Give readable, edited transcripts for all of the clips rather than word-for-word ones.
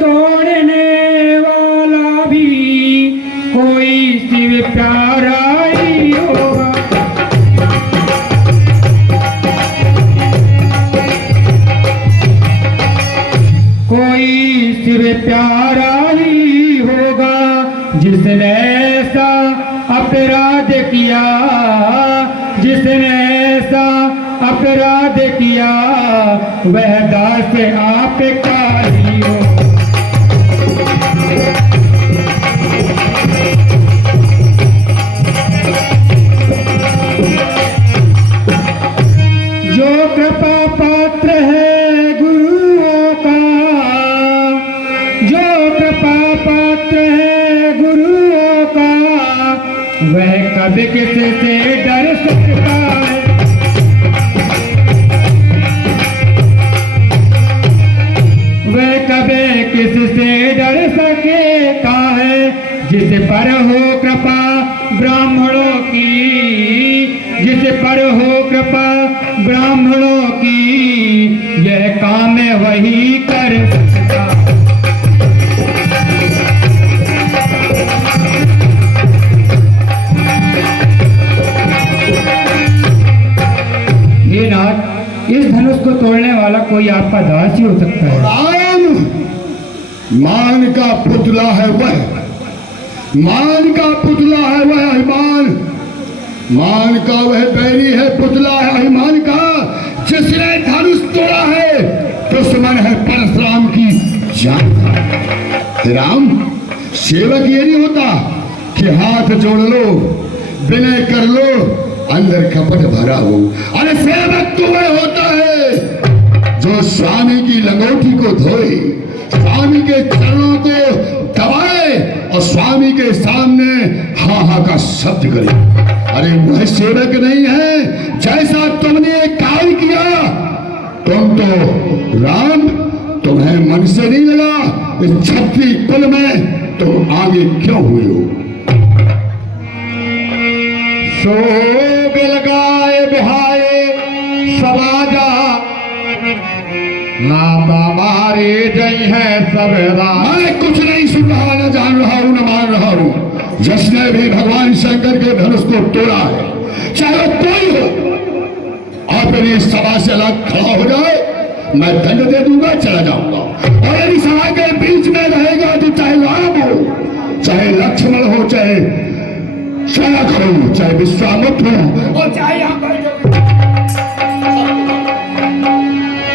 तोड़ने वाला भी कोई शिव प्यारा ही होगा। कोई शिव प्यारा ही होगा जिसने ऐसा अपराध किया, जिसने ऐसा अपराध किया वह दास आपका ही हो। जो कृपा पात्र है गुरुओं का, जो कृपा पात्र है गुरुओं का वह कभी किसी से डर सकता है। वह कभी किससे डर सकेगा है जिस पर हो कृपा ब्राह्मणों की, जिस पर हो कृपा ब्राह्मणों की यह काम वही कर सकता। ये नाथ, इस धनुष को तोड़ने वाला कोई आपका दास ही हो सकता है। मान का पुतला है वह, मान का पुतला है वह अभिमान, मान का वह बैरी है, पुतला है अभिमान का जिसने धनुष तोड़ा है, दुश्मन है परशुराम की जान का। राम सेवक ये नहीं होता कि हाथ जोड़ लो, विनय कर लो, अंदर कपट भरा हो। अरे सेवक तो वह होता है जो स्वामी की लंगोटी को धोए, स्वामी के चरणों को दबाए और स्वामी के सामने हा हा का शब्द करे। अरे वह सेवक नहीं है जैसा तुमने कार्य किया। तुम तो राम, तुम्हें मन से नहीं लगा इस क्षत्रिय कुल में तुम आगे क्यों हुए हो। सो बिलगाए बिहाए समाजा नाता मारे जय है सब। मैं कुछ नहीं सुन रहा, न जान रहा हूं, न मान रहा हूं। जिसने भी भगवान शंकर के धनुष को तोड़ा है, चाहे कोई हो, अपनी सभा से अलग खड़ा हो जाए, मैं दंड दे दूंगा, चला जाऊंगा। और यदि सभा के बीच में रहेगा तो चाहे राम हो, चाहे लक्ष्मण हो, चाहे शरक हो, चाहे विश्वामित्र हो, और चाहे यहाँ पर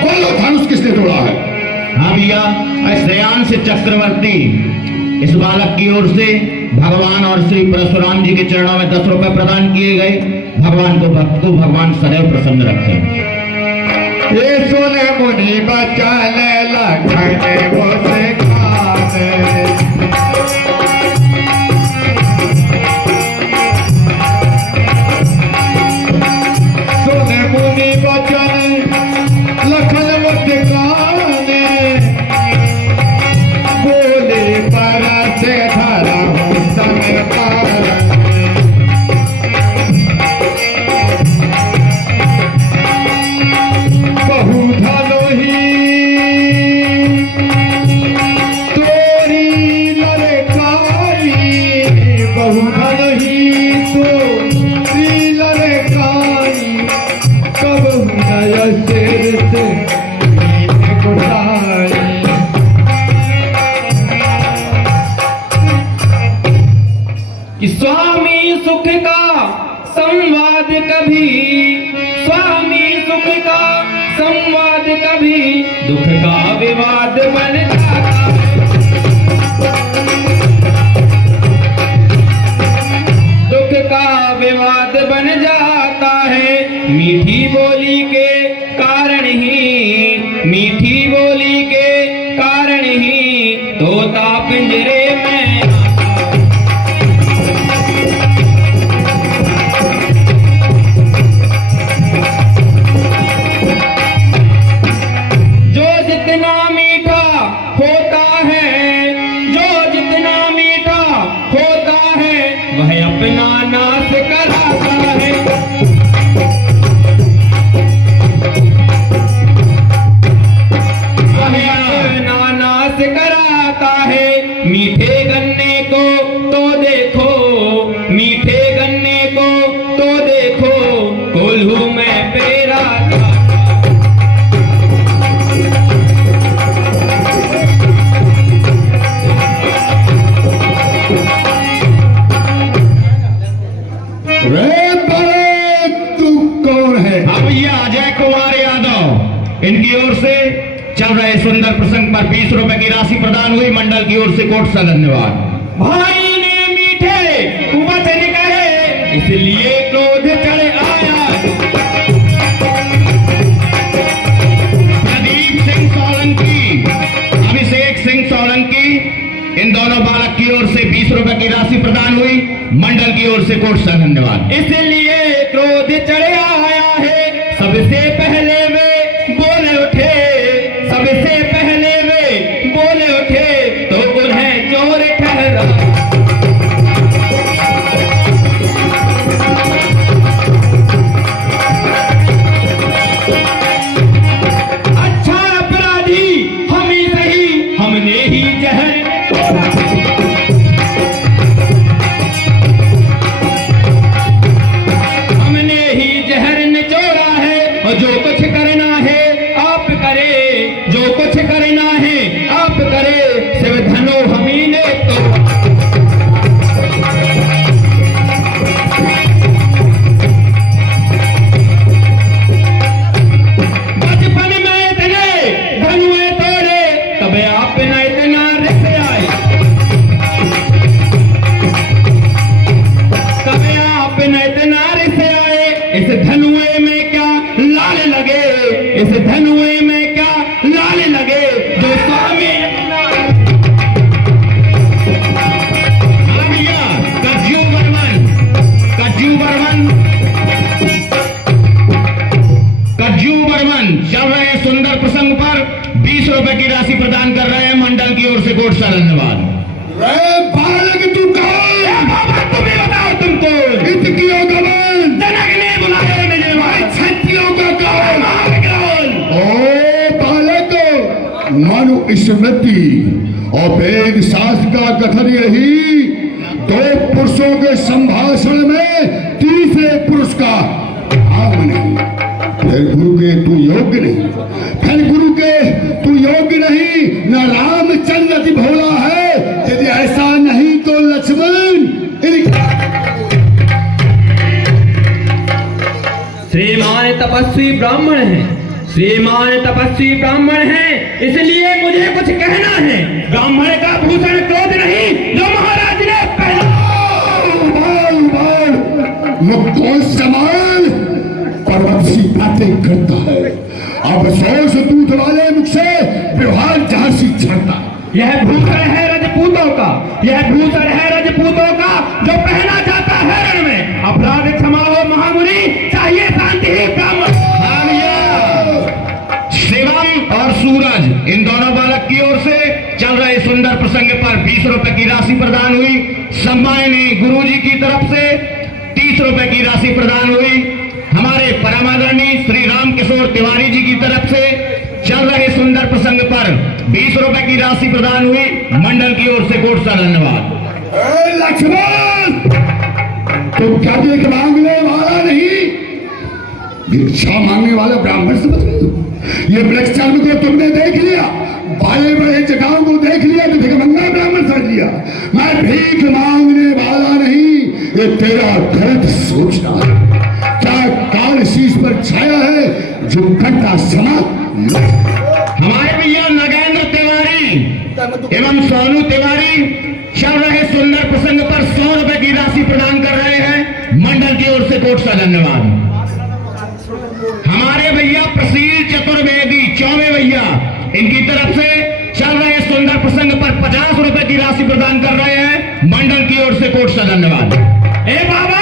बोलो धनुष किसने तोड़ा है। हाँ भैया, श्रेयांश चक्रवर्ती इस बालक की ओर से भगवान और श्री परशुराम जी के चरणों में 10 रुपए प्रदान किए गए। भगवान को भक्त को भगवान सदैव प्रसन्न रखें। ये सुने मुनि बचन लखन मुस्कान, सुने मुनि बचन लखन मुस्कान, बोले पर से धरा हूँ संतान। बहु धनुही तोरी ललकारी, बहु धनुही तोरी ललकारी, कब नय सिर से गुसाई। कि स्वामी सुख का संवाद कभी, स्वामी सुख का संवाद कभी दुख का विवाद बन जाता है। दुख का विवाद बन जाता है। मीठी बोली के कारण ही, मीठी बोली के कारण ही तोता पिंजरे में अपना नाश कराता है। वह इनकी ओर से चल रहे सुंदर प्रसंग पर 20 रुपए की राशि प्रदान हुई। मंडल की ओर से कोट सा धन्यवाद। भाई ने मीठे वचन कहे इसलिए क्रोध चढ़ आया। प्रदीप सिंह सोलंकी, अभिषेक सिंह सोलंकी, इन दोनों बालक की ओर से 20 रुपए की राशि प्रदान हुई। मंडल की ओर से कोट सा धन्यवाद। इसलिए क्रोध चढ़ आया है। सबसे पहले वे बोले उठे, सबसे पहले वे बोले उठे तो उन्हें चोर ठहरा। अच्छा अपराधी हम ही सही, हमने ही जहर हमने ही जहर निचोड़ा है। और जो कुछ करना है आप करे, जो कुछ करना है आप करे, सिर्फ धनो हमी ने तो। बचपन में इतने धनुए तोड़े, तब आप न इतना रिस आए, तब आप न इतना रिस आए। इस धनुए में क्या लाल लगे, इस धनुए में क्या लाल लगे, जो स्वामी कज्जू बर्मन, कज्जू बर्मन चल रहे सुंदर प्रसंग पर 20 रुपए की राशि प्रदान कर रहे हैं। मंडल की ओर से कोट सा धन्यवाद। रे बालक तू कौन? बाबा तुम्हें बताओ तुम कौन? इतकियों गमन जनक ने बुलाया मुझे भाई। क्षत्रियों का कौन? कौन? ओ बालक, मनु स्मृति और वेद शास्त्र का कथन यही, दो पुरुषों के संभाषण में तीसरे पुरुष का भाग नहीं। फिर गुरु के तू योग्य नहीं, फिर गुरु के तू योग्य नहीं। न रामचंद्र अति भोला है, यदि ऐसा नहीं तो लक्ष्मण। श्रीमान तपस्वी ब्राह्मण हैं, श्रीमान तपस्वी ब्राह्मण हैं, इसलिए मुझे कुछ कहना है। ब्राह्मण का भूषण क्रोध नहीं, जो महाराज ने पहना। मुक्तों समान पर्वत सी बातें करता है, अब सोच दूध वाले मुख से व्यवहार जहां सी झड़ता। यह भूषण है रजपूतों का, यह भूषण है रजपूतों का, जो पहना जाता है रण में। अपराध क्षमा हो महामुनि, चाहिए शांति ही ब्राह्मण। शिवम और सूरज, इन दोनों बालक की ओर से चल रहे सुंदर प्रसंग पर 20 रुपए की राशि प्रदान हुई। सम्माननीय गुरु जी की तरफ से 30 रुपए की राशि प्रदान हुई। हमारे परमादरणीय श्री राम किशोर तिवारी जी की तरफ से चल रहे सुंदर प्रसंग पर 20 रुपए की राशि प्रदान हुई। मंडल की ओर से कोट सा धन्यवाद। लक्ष्मण, तुम क्या देख मांगने वाला नहीं, भिक्षा मांगने वाला ब्राह्मण समझ रहे हो? ये वृक्षार्म को तुमने देख लिया, बड़े बड़े जगहों को देख लिया तो भिखमंगा ब्राह्मण समझ लिया। मैं भीख मांगने वाला नहीं, ये तेरा गलत सोचना है। क्या काल शीश पर छाया है जो करता समा। हमारे भैया नगेंद्र तिवारी एवं सोनू तिवारी चल रहे सुंदर प्रसंग पर 100 रुपए की राशि प्रदान कर रहे हैं। मंडल की ओर से कोट सा धन्यवाद। हमारे भैया प्रसील चतुर्वेदी चौबे भैया, इनकी तरफ से चल रहे सुंदर प्रसंग पर 50 रुपए की राशि प्रदान कर रहे हैं। मंडल की ओर से कोट सा धन्यवाद। ए बाबा,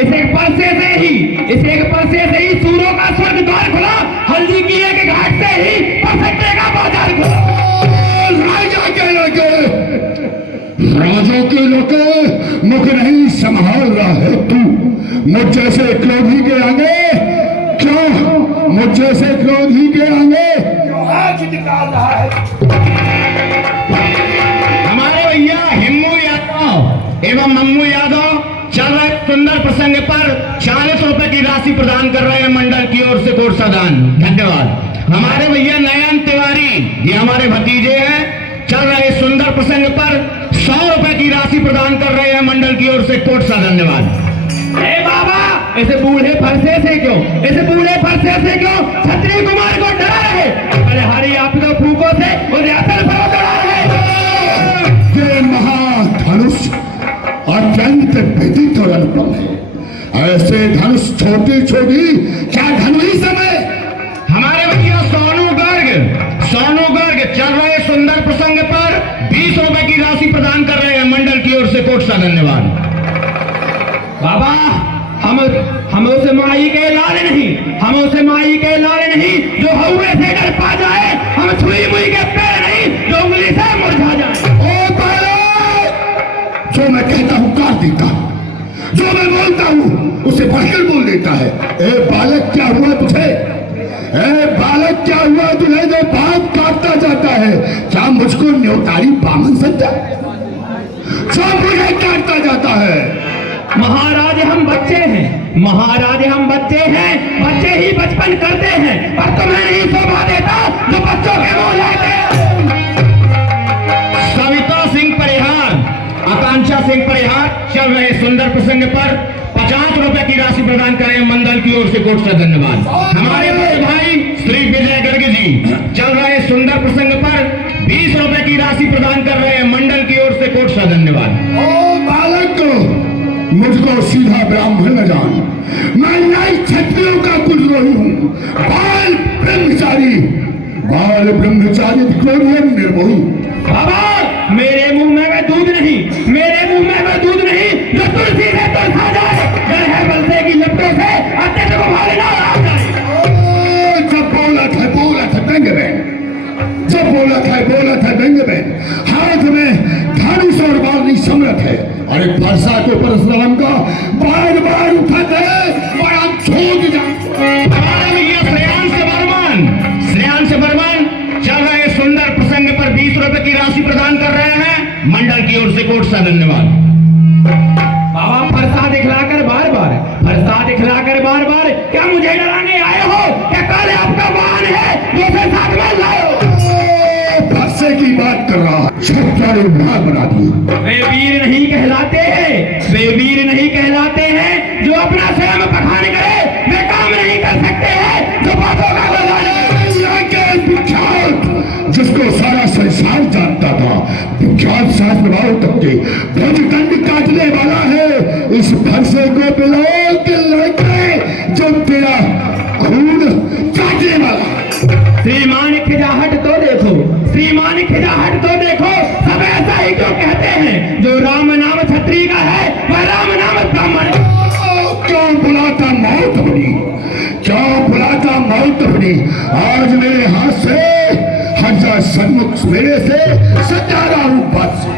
इस एक परसे से ही, इस एक परसे से ही सूरों का स्वर्ग द्वार खुला। हल्दी किले के घाट से ही पसंदे का बाजार खुला। राजा के लगे, राजों के लोग मुख नहीं संभाल रहा है तू। मुझ जैसे क्रोधी के आगे क्यों, मुझ जैसे क्रोधी के आगे आंख निकाल रहा है। हमारे भैया हिम्मू यादव एवं मम्मू यादव चल रहे सुंदर प्रसंग पर 40 रुपए की राशि प्रदान कर रहे हैं। मंडल की ओर से कोट सा धन्यवाद। हमारे भैया नयन तिवारी, ये हमारे भतीजे हैं, चल रहे सुंदर प्रसंग पर 100 रुपए की राशि प्रदान कर रहे हैं। मंडल की ओर से कोट सा धन्यवाद। ए बाबा, ऐसे बूढ़े फरसे से क्यों, ऐसे बूढ़े फरसे से क्यों क्षत्रिय कुमार को डरा रहे? से व्यतीत और अनुपम है। ऐसे धनुष छोटी छोटी क्या धनुष समय हमारे भैया सोनू गर्ग चल रहे सुंदर प्रसंग पर 20 रुपए की राशि प्रदान कर रहे हैं मंडल की ओर से कोट सा धन्यवाद। बाबा हम उसे माई के लाल नहीं जो हौवे से डर पा जाए, हम छुई मुई के पैर नहीं जो उंगली से मुरझा जाए। ओ बालक, जो मैं कहता हूं काट देता हूं, जो मैं बोलता हूं उसे बढ़कर बोल देता है। ए बालक क्या हुआ तुझे? ए बालक क्या हुआ तुझे जो बात काटता जाता है? क्या मुझको न्योतारी बामन समझा? जो मुझे काटता जाता है। महाराज हम बच्चे हैं, बच्चे ही बचपन करते हैं, पर तुम्हें नहीं शोभा देता जो बच्चों के मुंह लेते। सविता सिंह परिहार, आकांक्षा सिंह परिहार चल रहे सुंदर प्रसंग पर 50 रुपए की राशि प्रदान कर रहे हैं मंडल की ओर से कोट सा धन्यवाद। हमारे बड़े भाई श्री विजय गर्ग जी चल रहे सुंदर प्रसंग पर 20 रुपए की राशि प्रदान कर रहे हैं मंडल की ओर से कोट सा धन्यवाद। ओ बालक, मुझको सीधा ब्राह्मण न जान, मैं नाई क्षत्रियों का कुलद्रोही हूँ। बाल ब्रह्मचारी क्रोधियन निर्मोही। बाबा मेरे मुंह में वह दूध नहीं जो तुलसी से तुलसा जाए, डर है बलसे की लपटों से अत्यंत को मारे ना आ जाए। जब बोला था व्यंग्य बहन, हाथ में धनुष और बाली समर्थ है। अरे फरसा के परशुराम का बार उठत है, बड़ा छोड़ जा। हमारे भैया श्रेयांश बर्मन चल रहे सुंदर प्रसंग पर 20 रुपए की राशि प्रदान कर रहे हैं मंडल की ओर से कोट सा धन्यवाद। बाबा फरसा दिखलाकर बार बार क्या मुझे डराने आए हो? क्या काले आपका वाहन है जो उसे साथ में लाए हो? फरसे की बात कर रहा, छत्तारे भाग बना दिए। वे वीर नहीं कहलाते हैं जो अपना स्वयं पखान करे, वे काम नहीं कर सकते हैं जो बातों का बजाने। विख्यात जिसको सारा संसार जानता था, विख्यात शास्त्रभाव तक के भुजदंड काटने वाला है। इस फरसे को बिलोल के लड़के जो तेरा खून काटने वाला। श्रीमान खिजाहट तो देखो, सब ऐसा ही क्यों कहते हैं? जो राम नाम छत्री का है वह राम नाम ब्राह्मण। क्यों बुलाता मौत अपनी? आज मेरे हाथ से हट जा, सन्मुख मेरे से सत्यारा रूप बात से।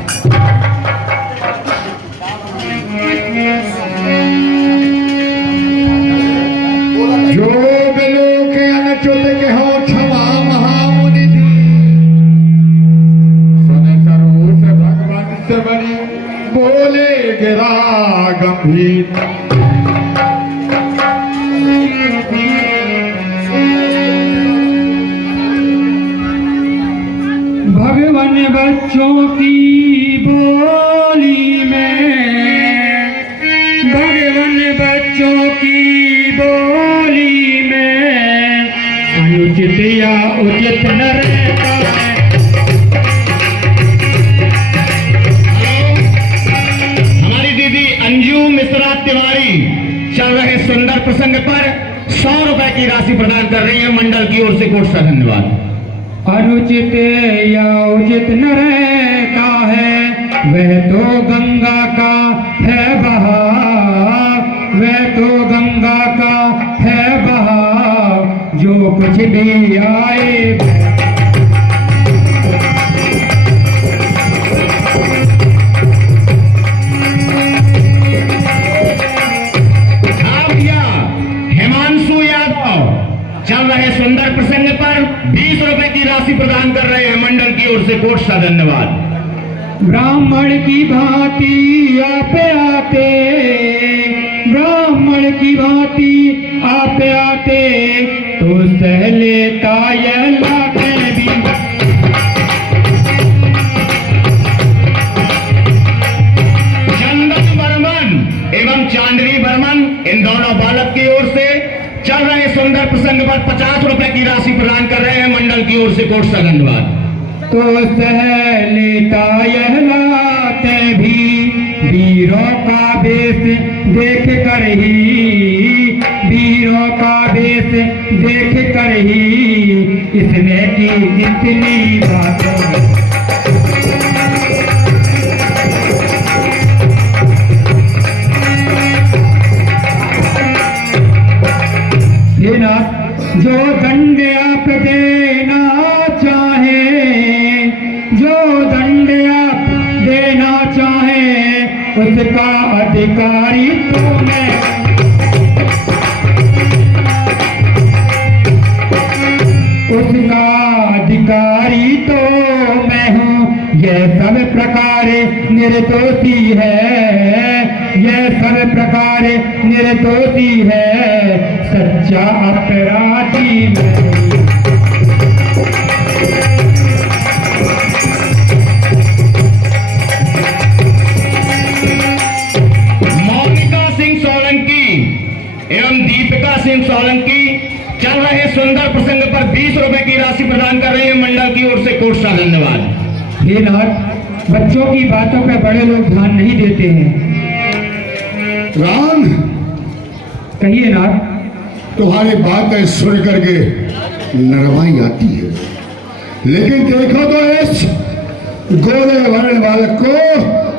जो बिलो के अनचुत के हो क्षमा महामुनि दी, सुन सरोस भगवान से बड़ी बोले गिरा गंभीर। भगवान बच्चों की बोली में, भगवान बच्चों की बोली में अनुचित या उचित न रहता है। हमारी दीदी अंजू मिश्रा तिवारी चल रहे सुंदर प्रसंग पर 100 रुपए की राशि प्रदान कर रही है मंडल की ओर से कोट सा धन्यवाद। अनुचित या उचित न रहता है, वह तो गंगा का है बहाव, वह तो गंगा का है बहाव, जो कुछ भी आए। हिमांशु यादव चल रहे सुंदर प्रसंग पर 20 रुपए की राशि प्रदान कर रहे हैं मंडल की ओर से कोट सा धन्यवाद। ब्राह्मण की भांति आप आते तो सह लेता यह लाखें भी। चंदन बर्मन एवं चांदनी बर्मन इन दोनों बालक की ओर से चल रहे सुंदर प्रसंग पर 50 रुपए की राशि प्रदान कर रहे हैं मंडल की ओर से कोट सा धन्यवाद। तो सह लेता यह लाते भी वीरों का वेश देख कर ही, वीरों का वेश देख कर ही इसने की इतनी बातें। ये ना जो दंड आप देना चाहे, जो दंड आप देना चाहे उसका अधिकारी तो मैं, उसका अधिकारी तो मैं हूँ। यह सब प्रकार निर्दोषी है, यह सब प्रकार निर्दोषी है, सच्चा अपराधी मैं। एवं दीपिका सिंह सोलंकी चल रहे सुंदर प्रसंग पर 20 रुपए की राशि प्रदान कर रहे हैं मंडल की ओर से कोट सा धन्यवाद। ये नाथ बच्चों की बातों पे बड़े लोग ध्यान नहीं देते हैं। राम, कहिए नाथ। तुम्हारी बातें सुन करके नरमाई आती है, लेकिन देखो तो इस गोरे वर्ण बालक को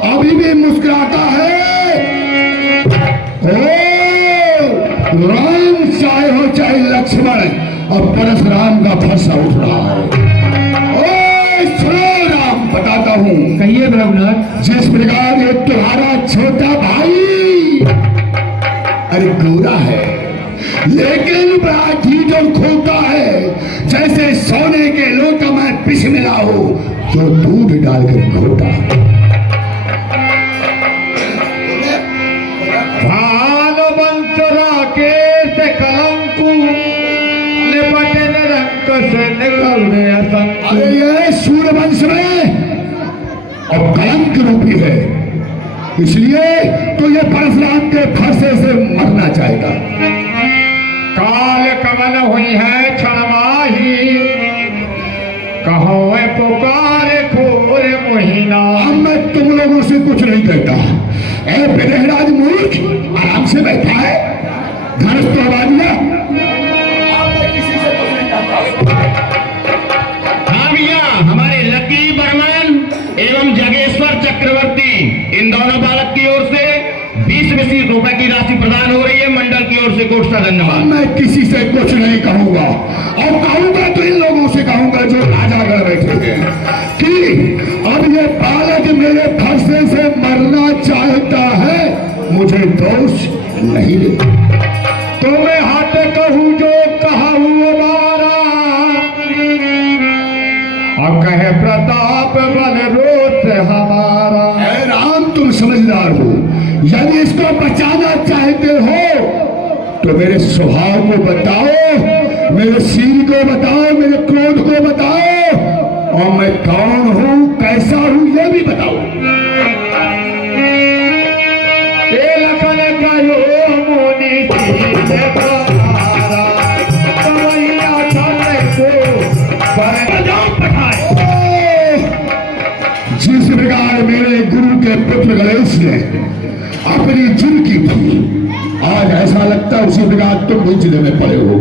अभी भी मुस्कुराता है। ओ राम चाहे हो चाहे लक्ष्मण, और परशुराम का फरसा उठ रहा है। ओ सुनो राम, बताता हूँ। कहिए रघुनाथ। जिस प्रकार ये तुम्हारा छोटा भाई अरे गोरा है, लेकिन बड़ा ठीक और खोता है, जैसे सोने के लोटा में पिस मिला हो जो दूध डालकर घोटा। अरे ये सूर्यवंश में और कलंक रूपी है, इसलिए तो ये परशुराम के फरसे से मरना चाहेगा। काल कमल हुई है क्षणमाही, कहो पुकार खोर मोहिना। अब मैं तुम लोगों से कुछ नहीं कहता। ए बेरहराज मूर्ख, आराम से बैठा है, घरस तो आवा दिया। हाँ भैया, हमारे लकी बर्मन एवं जगेश्वर चक्रवर्ती इन दोनों बालक की ओर से 20 रुपए की राशि प्रदान हो रही है मंडल की ओर से कोट सा धन्यवाद। मैं किसी से कुछ नहीं कहूंगा, और कहूंगा तो इन लोगों से कहूंगा जो राजागढ़ बैठे हैं कि अब ये बालक मेरे फरसे से मरना चाहता है, मुझे दोष नहीं देता। तो मैं हाथ कहूँ जो कहा हमारा, और कहे प्रताप बल रोत हमारा। ऐ राम, तुम समझदार हो, यदि इसको बचाना चाहते हो तो मेरे स्वभाव को बताओ, मेरे सील को बताओ, मेरे क्रोध को बताओ, और मैं कौन हूं, कैसा हूं, यह भी बताओ। जिस प्रकार मेरे गुरु के पुत्र गणेश ने अपनी जिंदगी थी, आज ऐसा लगता है उसी प्रकार तुम भी जिले में पड़े हो।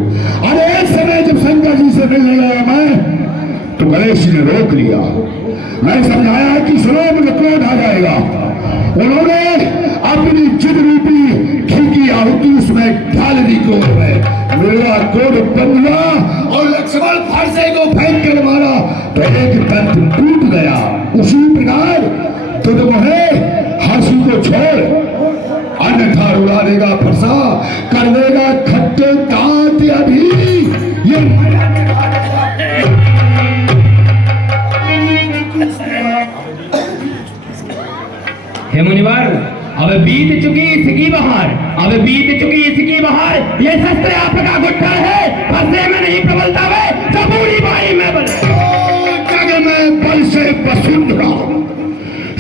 अरे एक समय जब शंकर जी से मिलने गया मैं, तो गणेश जी ने रोक लिया। मैं समझाया कि सुनो, मुझे क्रोध आ जाएगा। उन्होंने अपनी जिद रूपी घी की आहुति उसमें डाल दी क्रोध में। मेरा क्रोध बंधा और लक्ष्मण फरसे को फेंक कर मारा तो एक दंत टूट गया। उसी प्रकार तुझ मोहे हंसी को छोड़, अन्यथा उड़ा देगा फरसा, कर देगा खट्टे दांत अभी। ये हे मुनिवर, अब बीत चुकी इसकी बहार, अब बीत चुकी इसकी बहार। ये शस्त्र आपका गुट्ठा है, फरसे में नहीं प्रबलता वे, सबूरी बाई में बने। जग में बल से वसुंधरा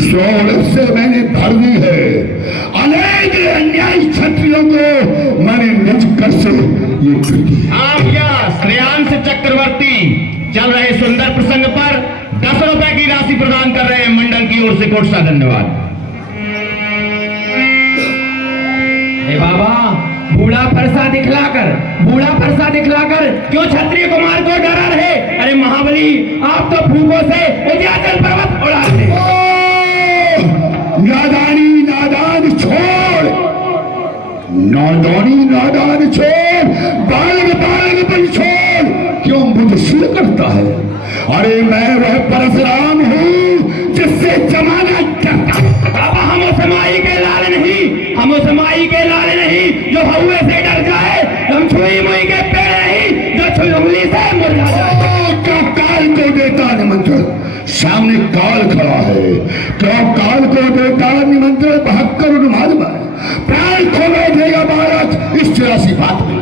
शोर से मैंने भर दी है। अनेक अन्यायी क्षत्रियों को मैंने निज कर से ये कर दिया। आप या श्रेयांश चक्रवर्ती चल रहे सुंदर प्रसंग पर 10 ओर से कोट सा धन्यवाद। बाबा, बूढ़ा फरसा दिखलाकर क्यों क्षत्रिय कुमार को डरा रहे? अरे महाबली, आप तो फूकों से विंध्याचल पर्वत उड़ा रहे। नादान छोड़, बालक पर छोड़, क्यों मुझसे करता है? अरे मैं वह परशुराम हूँ जिससे जमाना करता। बाबा, हम उस माई के लाल नहीं जो हवा से डर जाए, हम छुई मुई के पेड़ नहीं जो छुई उंगली से मुरझा जाए। क्या काल को देता निमंत्रण? सामने काल खड़ा है, क्या काल को देता निमंत्रण? बहक्कर उन्माद में प्राण खोलो देगा बालक इस 84 बात में।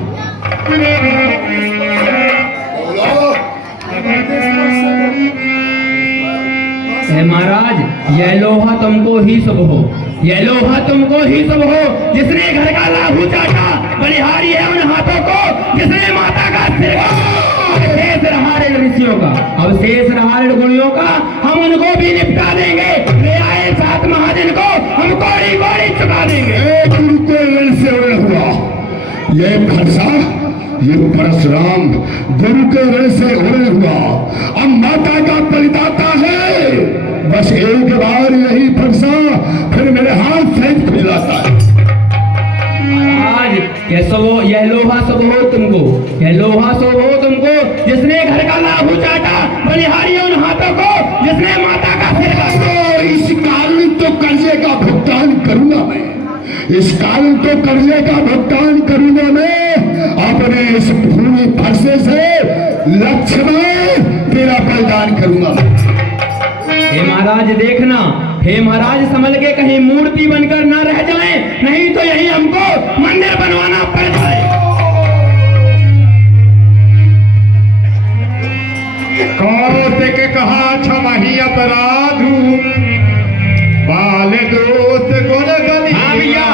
महाराज, यह लोहा तुमको ही शुभ हो, जिसने घर का लाहू चाटा, बलिहारी है उन हाथों को जिसने माता का सिर शेष रहा ऋण ऋषियों का, अब शेष रहा ऋण गुणियों का, हम उनको भी निपटा देंगे। ले आए 7 महाजन को हम कौड़ी कौड़ी चुका देंगे। उनको ऋण से ऋण हुआ, ये फरसा, ये परशुराम गुरु के ऋण से ऋण हुआ, अब माता का परिदाता है। बस एक बार यही फरसा फिर मेरे हाथ से खुलाता है। आज यह लोहा शुभ हो तुमको, जिसने घर का लाहू चाटा, बलिहारी उन हाथों को जिसने माता का सिर काटा। इस कारण तो कर्जे का भुगतान करूंगा मैं, अपने इस भूमि फरसे से लक्ष्मण तेरा बलिदान करूंगा। हे महाराज देखना, हे महाराज संभल के कहीं मूर्ति बनकर ना रह जाए, नहीं तो यही हमको मंदिर बनवाना पड़ जाए। कौशिक कहा छमही अपराधु, बाल दोष गुण गति। हाँ भैया,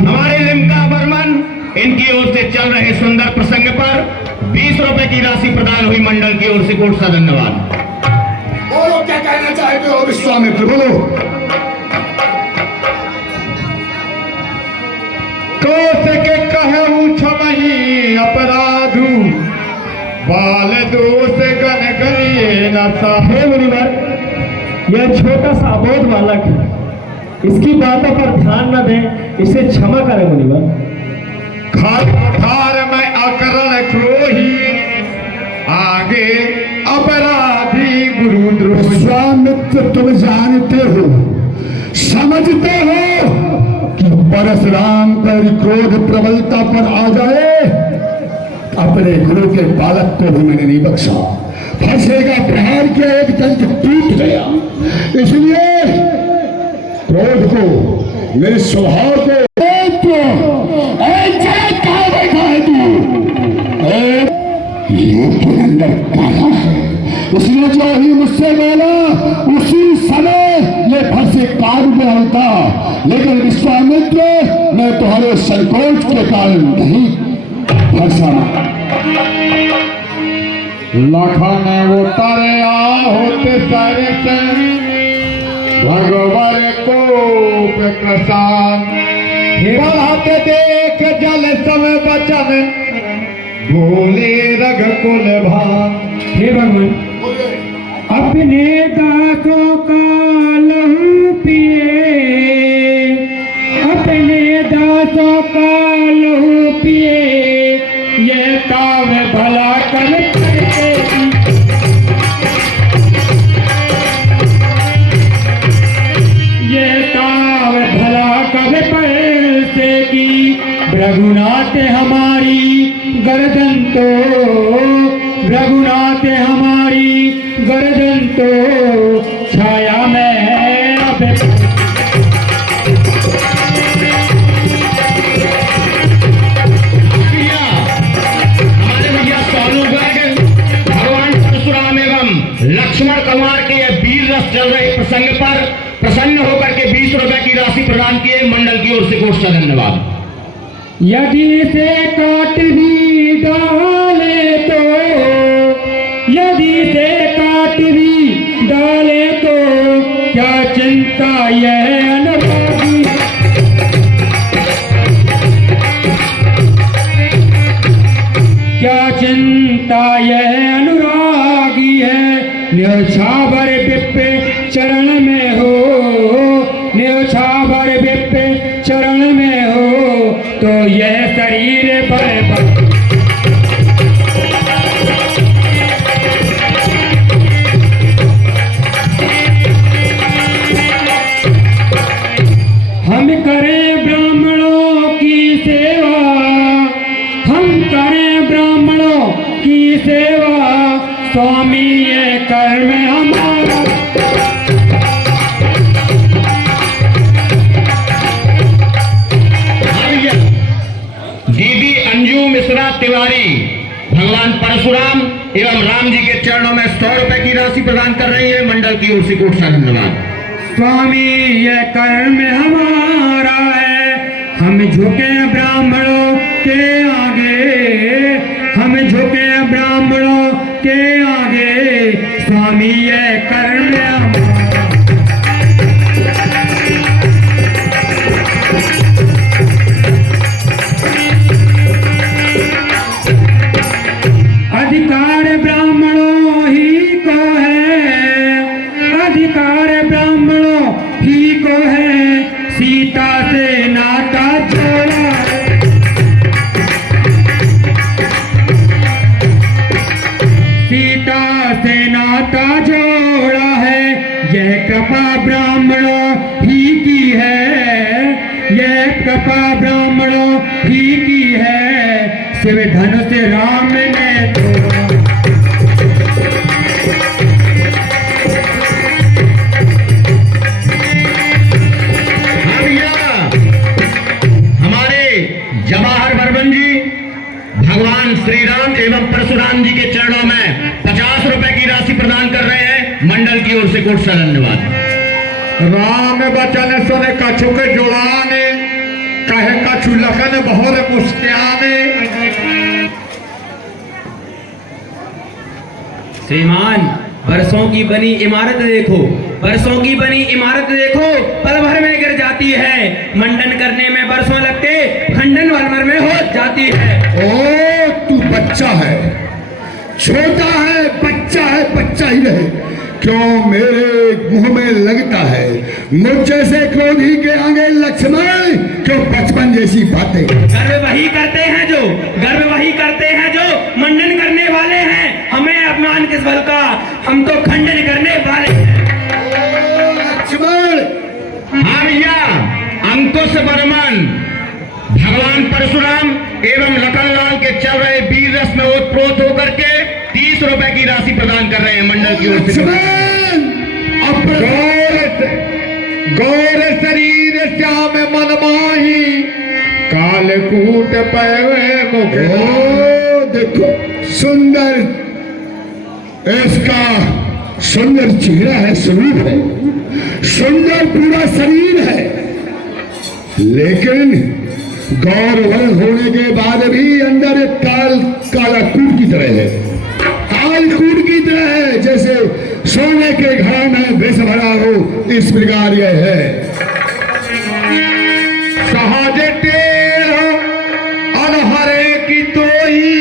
हमारे लिमका बर्मन इनकी ओर से चल रहे सुंदर प्रसंग पर 20 रुपए की राशि प्रदान हुई। मंडल की ओर से कोट सा धन्यवाद। बोलो क्या कहना चाहते हो विश्वामित्र, बोलो। कौशिक कहूँ छमही अपराधु, बाल दोष गण गनिए न साहे। मुनिवर, यह छोटा सा अबोध बालक है, इसकी बातों पर ध्यान न दें, इसे क्षमा करें मुनिवर। खाल पठार में अकरण क्रोही, आगे अपराधी गुरुद्रोही। विश्वामित्र तुम जानते हो, समझते हो कि परशुराम पर क्रोध प्रबलता पर आ जाए, अपने गुरु के बालक को भी मैंने नहीं बख्शा। फंसे का प्रहार किया, एक दंत टूट गया। इसलिए क्रोध को, मेरे स्वभाव को बैठा है तू, ये तो अंदर काला है, उसने जो ही मुझसे बोला उसी समय ये फंसे कार में होता। लेकिन विश्वामित्र, मैं तुम्हारे संकोच के कारण नहीं फंसा। लखन उतरे होते सारे से भगवान को प्रसाद, बढ़ाते देख जल समय बचन, बोले रग कुल भान। हे भगवान, अपने दासों का लहू पिए, अपने दासों का लहू पिए, ये काम भला कर रघुनाथ हमारी गर्दन तो, रघुनाथ हमारी गर्दन तो छाया में अब। हमारे भैया सोनूगढ़ भगवान परशुराम एवं लक्ष्मण कुमार के वीर रस चल रहे प्रसंग पर प्रसन्न होकर के 20 रुपए की राशि प्रदान किए। मंडल की ओर से कोट सा धन्यवाद। यदि से काट भी डाले तो, यदि से काट भी डाले तो क्या चिंता यह अनुरागी, क्या चिंता यह अनुरागी है, न्योछावर विप्पे चरण में हो, न्योछावर विप्पे चरण में हो, तो यह शरीर पर हम करें ब्राह्मणों की सेवा, हम करें ब्राह्मणों की सेवा, स्वामी ये कर्म हमारा। दीदी अंजू मिश्रा तिवारी भगवान परशुराम एवं राम जी के चरणों में 100 रुपए की राशि प्रदान कर रही है। मंडल की ओर से कोट सा धन्यवाद। स्वामी ये कर्म हमारा है, हम झुके ब्राह्मणों के आगे, हम झुके ब्राह्मणों के आगे, स्वामी ये कर्म हमारा। अधिकार ब्राह्मणों ही को है, अधिकार ब्राह्मणों ही को है, सीता से नाता जोड़ा है, सीता से नाता जोड़ा है, यह कृपा ब्राह्मणों ही की है, यह कृपा ब्राह्मणों ही की है, शिव धनुष राम ने तोड़ा। जवाहर बर्मन जी भगवान श्री राम एवं परशुराम जी के चरणों में 50 रुपए की राशि प्रदान कर रहे हैं। मंडल की ओर से कोट सा धन्यवाद। राम बचन सुन कछु के जुड़ाने, कहे कछु लखन बहुत मुस्कियाने। श्रीमान बरसों की बनी इमारत देखो, बरसों की बनी इमारत देखो, पल भर में गिर जाती है, मंडन करने में बरसों लगते, खंडन पल भर में हो जाती है। ओ तू बच्चा है, छोटा है, बच्चा ही रहे, क्यों मेरे मुंह में लगता है, मुझ जैसे क्रोधी के आगे लक्ष्मण, क्यों बचपन जैसी बातें। गर्व वही करते हैं जो, गर्व वही करते हैं जो मंडन करने वाले हैं, हमें अपमान किस बल का, हम तो खंडन करने वाले हैं। लक्ष्मण हाँ भैया, अंकुश बर्मन भगवान परशुराम एवं लखनलाल के चल रहे वीर रस में ओतप्रोत होकर के 30 रुपए की राशि प्रदान कर रहे हैं। मंडल की ओर से गौर शरीर श्याम मन माही, कालकूट पैवे मुख। देखो सुंदर, इसका सुंदर चेहरा है, स्वरूप है, सुंदर पूरा शरीर है, लेकिन गौरवर्ण होने के बाद भी अंदर एक काला कूट की तरह है, कालकूट की तरह है, जैसे सोने के घर में विष भरा हो, इस प्रकार यह है। सहज टेर अनहरे की तोही,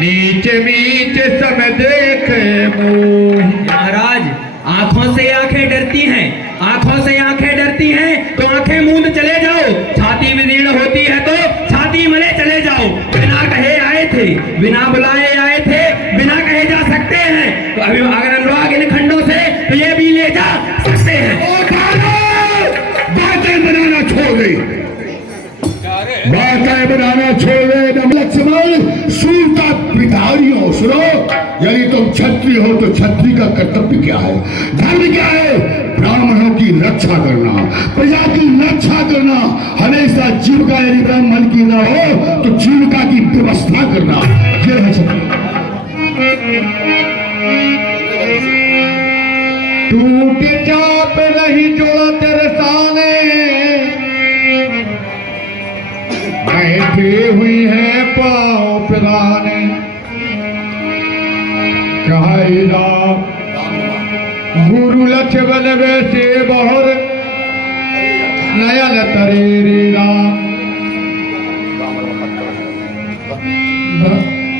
नीचे नीचे सब देखे मुंह। महाराज आंखों से आंखें डरती हैं, आंखों से आंखें डरती हैं, तो आंखें मूंद चले जाओ, छाती विदीर्ण होती है तो छाती मले चले जाओ। बिना कहे आए थे, बिना बुलाए आए थे, बिना कहे जा सकते हैं, तो अभी अगर अनुराग इन खंडों से तो ये भी ले जा सकते हैं। बातें बनाना छोड़ दे, बातें बनाना छोड़ दे। लक्ष्मण सूरता पितारियों सुनो, यदि तुम क्षत्रिय हो तो क्षत्रिय का कर्तव्य क्या है, धर्म क्या है? ब्राह्मणों की रक्षा करना, प्रजा की रक्षा करना, हमेशा जीविका यदि ब्राह्मण की न हो तो जीविका की व्यवस्था करना, ये है क्षत्रिय। टूटे चाप नहीं जोड़ा तेरे साने, बैठे हुई है पाँव पिलाने, गुरु लक्ष्य बल वैसे बहुर नयन तरेरी राम।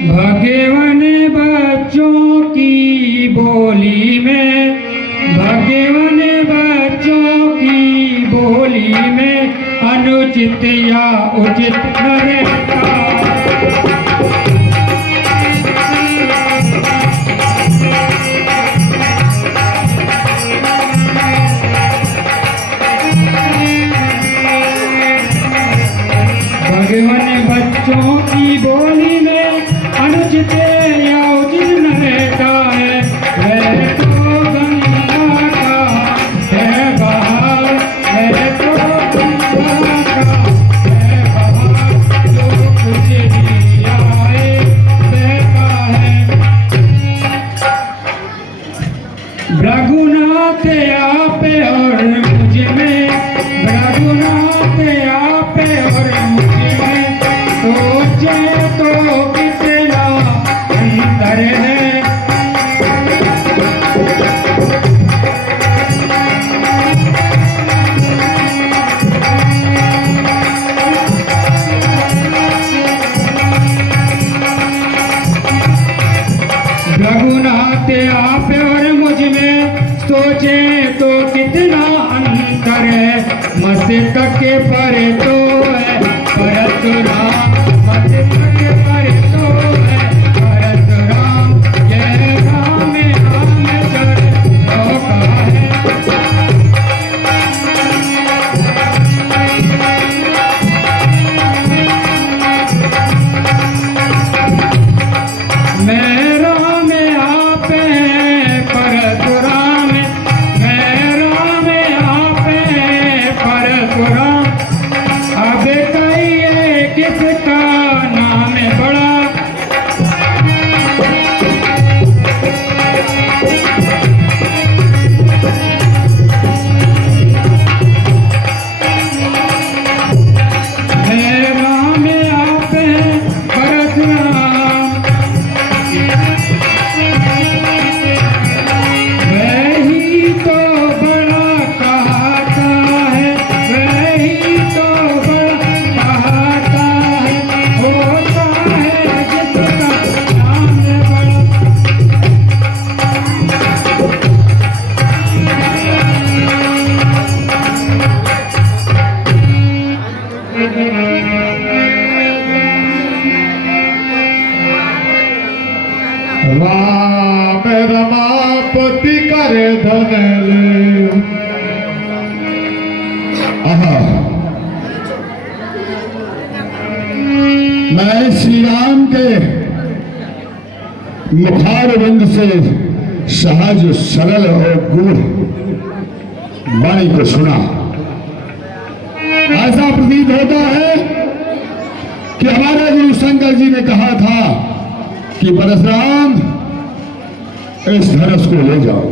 भगवान बच्चों की बोली में, भगवान बच्चों की बोली में अनुचित या उचित न रहता। भगवान बच्चों की बोली में अनुचित या उचित न रहता है। वह तो गंगा का है बहाव, वह तो गंगा का है बहाव, जो कुछ भी आए बहता है। रघुनाथ आप और मुझ में, रघुनाथ आप और मुझ में सोचे तो कितना अंतर है। रघुनाथ आप और मुझ में सोचे तो कितना अंतर है। मस्तक के पर तो है परशुराम, मस्तक के पर तो है परशुराम। यह राम राम चर धोखा है। मेरा में आप है परशुराम, मेरा में आप है परशुराम। अब कहिए किसका नाम बड़ा। मेरा में आप है परशुराम। वही तो बड़ा कहता है, वही तो बड़ा कहता है। होता है जिसका नाम बड़ा। राम रमापति कर धन ले। आहा, मैं श्री राम के मुखारविंद से सहज सरल और गूढ़ वाणी को सुना। ऐसा प्रतीत होता है कि हमारे गुरु शंकर जी ने कहा था कि परशुराम इस धनुष को ले जाओ,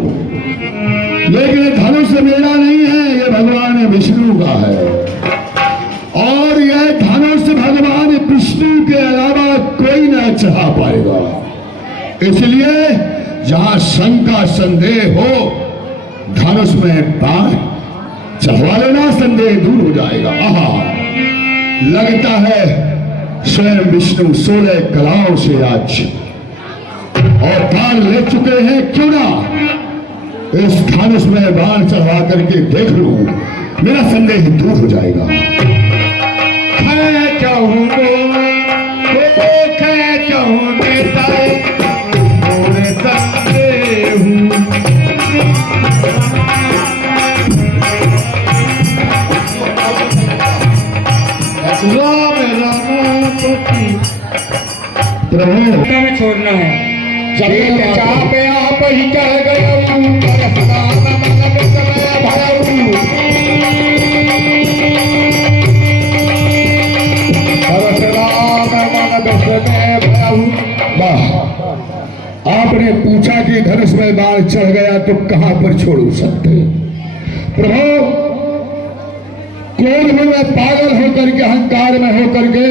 लेकिन ये धनुष मेरा नहीं है, ये भगवान विष्णु का है। और यह धनुष भगवान विष्णु के अलावा कोई न चढ़ा पाएगा। इसलिए जहां शंका संदेह हो, धनुष में बाण चढ़वा लेना, संदेह दूर हो जाएगा। आहा, लगता है स्वयं विष्णु 16 कलाओं से आज अवतार ले चुके हैं। क्यों ना इस धनुष में बाण चढ़वा करके देख लूं, मेरा संदेह दूर हो जाएगा। प्रभु में छोड़ना है। चापे आप ही चढ़ गए आपने पूछा कि धनुष में बाण चढ़ गया तो कहां पर छोड़ सकते। प्रभु, क्रोध में मैं पागल होकर के, अहंकार में होकर के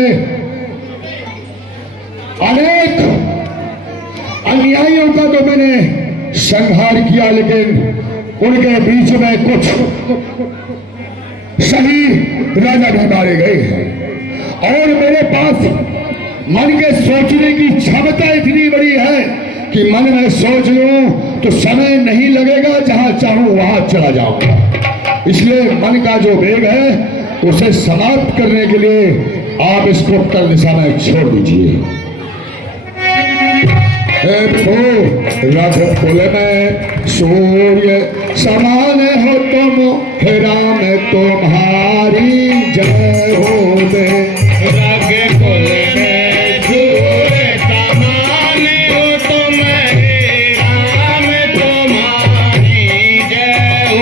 अनेक अन्यायियों का तो मैंने संहार किया, लेकिन उनके बीच में कुछ सही राजा भी मारे गए हैं। और मेरे पास मन के सोचने की क्षमता इतनी बड़ी है कि मन में सोच लूं तो समय नहीं लगेगा, जहां चाहूं वहां चला जाऊंगा। इसलिए मन का जो वेग है उसे समाप्त करने के लिए आप इसको उत्तर दिशा में छोड़ दीजिए। रथ कुल में सूर्य समान हो तुम, हे राम तुम्हारी जय हो दे। रग कुल में सूर्य समान हो तुम, हे राम तुम्हारी जय हो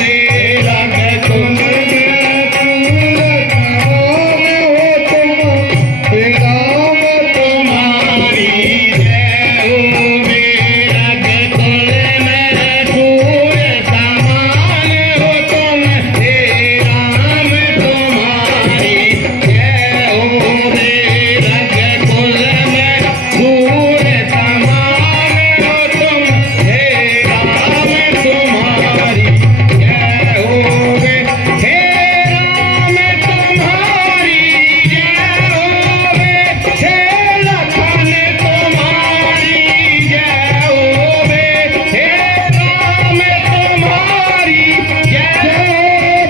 दे। रग कुल में सूर्य समान हो तुम, हे राम तुम्हारी जय हो दे। रग कुल में सूर्य समान हो तुम, हे राम तुम्हारी जय हो दे। रग कुल में सूर्य समान हो तुम, हे राम तुम्हारी जय हो दे। हे राम तुम्हारी जय हो दे। हे लखन तुम्हारी जय हो दे। हे राम तुम्हारी जय हो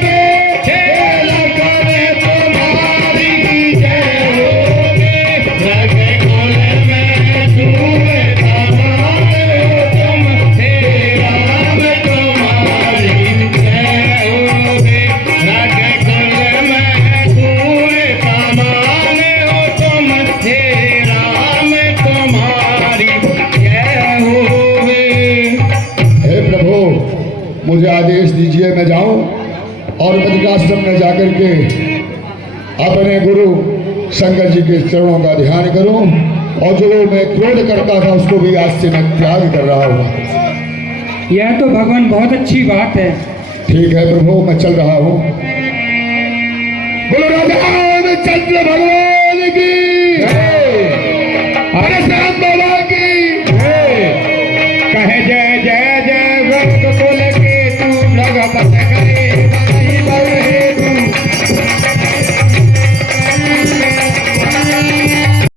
दे। हे लखन तुम्हारी जय हो दे। रग कुल में सूर्य समान हो तुम, हे राम तुम्हारी जय हो दे। रग कुल में सूर्य समान हो तुम, हे राम तुम्हारी जय हो दे। हे प्रभु, मुझे आदेश दीजिए मैं जाऊं और बद्रिकाश्रम में जाकर के अपने गुरु शंकर जी के चरणों का ध्यान करूं, और जो मैं क्रोध करता था उसको भी आज से मैं त्याग कर रहा हूं। यह तो भगवान बहुत अच्छी बात है। ठीक है प्रभु, मैं चल रहा हूं। बोलो राजा रामचंद्र भगवान की, परशुराम बाबा की। कहे जय जय जय व्रत कुल के तू भगवत करे।